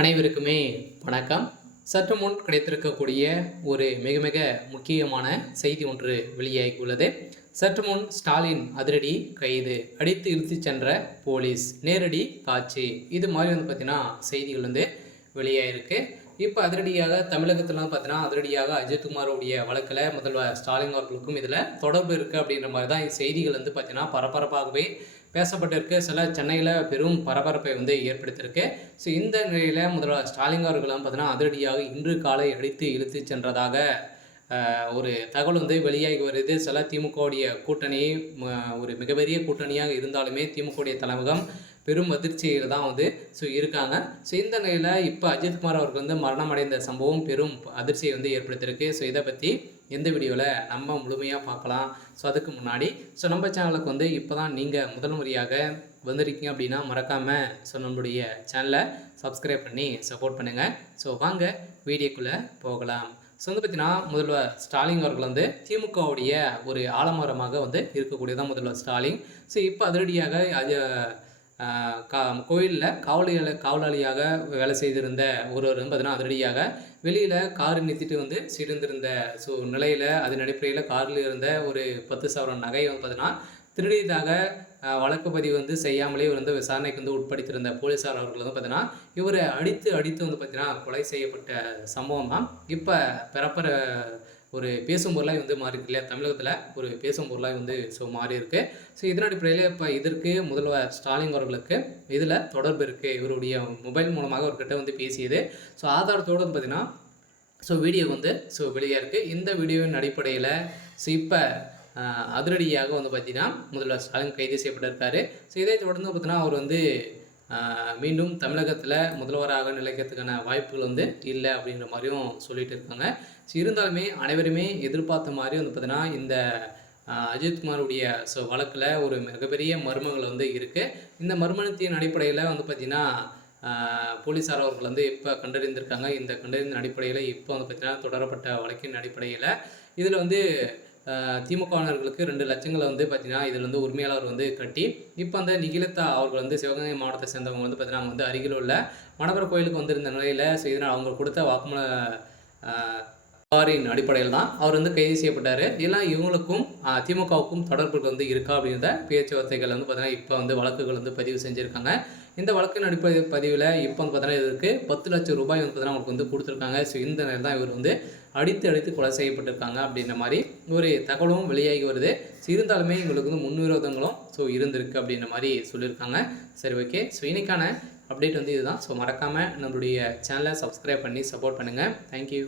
அனைவருக்குமே வணக்கம். சற்று முன் கிடைத்திருக்கக்கூடிய ஒரு மிக மிக முக்கியமான செய்தி ஒன்று வெளியாகியுள்ளது. சற்று முன் ஸ்டாலின் அதிரடி கைது, அடித்து இழுத்துச் சென்ற போலீஸ், நேரடி காட்சி, இது மாதிரி பார்த்தீங்கன்னா செய்திகள் வெளியாகிருக்கு. இப்போ அதிரடியாக தமிழகத்தில் பார்த்தீங்கன்னா அதிரடியாக அஜித்குமாரோடைய வழக்கில் முதல்வர் ஸ்டாலின் அவர்களுக்கும் இதில் தொடர்பு இருக்குது அப்படின்ற மாதிரி தான் செய்திகள் பார்த்தீங்கன்னா பரபரப்பாகவே பேசப்பட்டிருக்கு. சில சென்னையில் பெரும் பரபரப்பை ஏற்படுத்தியிருக்கு. ஸோ இந்த நிலையில் முதல்வர் ஸ்டாலின் அவர்களும் பார்த்தீங்கன்னா அதிரடியாக இன்று காலை அடித்து இழுத்து சென்றதாக ஒரு தகவல் வெளியாகி வருது. சில திமுகவுடைய கூட்டணி ஒரு மிகப்பெரிய கூட்டணியாக இருந்தாலுமே திமுகவுடைய தலைமையகம் பெரும் அதிர்ச்சியில் தான் இருக்காங்க. ஸோ இந்த நிலையில் இப்போ அஜித்குமார் அவர்கள் மரணம் அடைந்த சம்பவம் பெரும் அதிர்ச்சியை ஏற்படுத்தியிருக்கு. ஸோ இதை பற்றி எந்த வீடியோவில் நம்ம முழுமையாக பார்க்கலாம். ஸோ அதுக்கு முன்னாடி நம்ம சேனலுக்கு இப்போ தான் நீங்கள் முதல் முறையாக வந்திருக்கீங்க அப்படின்னா மறக்காமல் நம்மளுடைய சேனலை சப்ஸ்கிரைப் பண்ணி சப்போர்ட் பண்ணுங்கள். ஸோ வாங்க வீடியோக்குள்ளே போகலாம். ஸோ பார்த்தீங்கன்னா முதல்வர் ஸ்டாலின் அவர்கள் திமுகவுடைய ஒரு ஆலமரமாக இருக்கக்கூடியதான் முதல்வர் ஸ்டாலின். ஸோ இப்போ அதிரடியாக கோயிலில் காவலாளியாக வேலை செய்திருந்த ஒருவர் பார்த்தீங்கன்னா அதிரடியாக வெளியில் கார் நிறுத்திட்டு சிறந்திருந்த நிலையில் அதன் அடிப்படையில் காரில் இருந்த ஒரு 10,000 நகை பார்த்தீங்கன்னா திருடியதாக வழக்கு பதிவு செய்யாமலே இவர் விசாரணைக்கு உட்படுத்தியிருந்த போலீஸார் அவர்கள் பார்த்தீங்கன்னா இவரை அடித்து பார்த்தீங்கன்னா கொலை செய்யப்பட்ட சம்பவம் தான் இப்போ பிறப்பற ஒரு பேசும் பொருளாக மாறி இருக்கு இல்லையா. தமிழகத்தில் ஒரு பேசும் பொருளாக மாறி இருக்கு. ஸோ இதன் அடிப்படையில் இப்போ இதற்கு முதல்வர் ஸ்டாலின் அவர்களுக்கு இதில் தொடர்பு இருக்குது. இவருடைய மொபைல் மூலமாக அவர்கிட்ட பேசியது. ஸோ ஆதாரத்தோடு பார்த்தீங்கன்னா வீடியோ வெளியாக இருக்குது. இந்த வீடியோவின் அடிப்படையில் இப்போ அதிரடியாக பார்த்தீங்கன்னா முதல்வர் ஸ்டாலின் கைது செய்யப்பட்டிருக்காரு. ஸோ இதை தொடர்ந்து பார்த்தீங்கன்னா அவர் மீண்டும் தமிழகத்தில் முதல்வராக நிலைக்கிறதுக்கான வாய்ப்புகள் இல்லை அப்படின்ற மாதிரியும் சொல்லிட்டு இருக்காங்க. ஸோ இருந்தாலுமே அனைவருமே எதிர்பார்த்த மாதிரி பார்த்தீங்கன்னா இந்த அஜித்குமாருடைய வழக்கில் ஒரு மிகப்பெரிய மர்மங்கள் இருக்குது. இந்த மர்மத்தின் அடிப்படையில் பார்த்திங்கன்னா போலீஸார் அவர்கள் இப்போ கண்டறிந்திருக்காங்க. இந்த கண்டறிந்த அடிப்படையில் இப்போ பார்த்திங்கன்னா தொடரப்பட்ட வழக்கின் அடிப்படையில் இதில் திமுகவினர்களுக்கு 2 லட்சங்களை பார்த்திங்கன்னா இதில் உரிமையாளர் கட்டி இப்போ நிகிலதா அவர்கள் சிவகங்கை மாவட்டத்தை சேர்ந்தவங்க பார்த்திங்கன்னா அருகில் உள்ள மணவர கோயிலுக்கு வந்திருந்த நிலையில் இதனால் அவங்க கொடுத்த வாக்குமூல புகாரின் அடிப்படையில் தான் அவர் கைது செய்யப்பட்டார். இதெல்லாம் இவங்களுக்கும் திமுகவுக்கும் தொடர்புகள் இருக்கா அப்படின்ற பேச்சுவார்த்தைகள் பார்த்தீங்கன்னா இப்போ வழக்குகள் பதிவு செஞ்சுருக்காங்க. இந்த வழக்கின் அடிப்படை பதிவில் இப்போ பார்த்தீங்கன்னா இதற்கு 10 லட்சம் ரூபாய் பார்த்தீங்கன்னா அவங்களுக்கு கொடுத்துருக்காங்க. ஸோ இந்த நேரம் தான் இவர் அடித்து கொலை செய்யப்பட்டிருக்காங்க அப்படின்ற மாதிரி ஒரு தகவலும் வெளியாகி வருது. ஸோ இருந்தாலுமே எங்களுக்கு முன்விரோதங்களும் இருந்திருக்கு அப்படின்ற மாதிரி சொல்லியிருக்காங்க. சரி, ஓகே. ஸோ இன்னைக்கான அப்டேட் இதுதான். ஸோ மறக்காமல் நம்மளுடைய சேனலை சப்ஸ்கிரைப் பண்ணி சப்போர்ட் பண்ணுங்கள். தேங்க்யூ.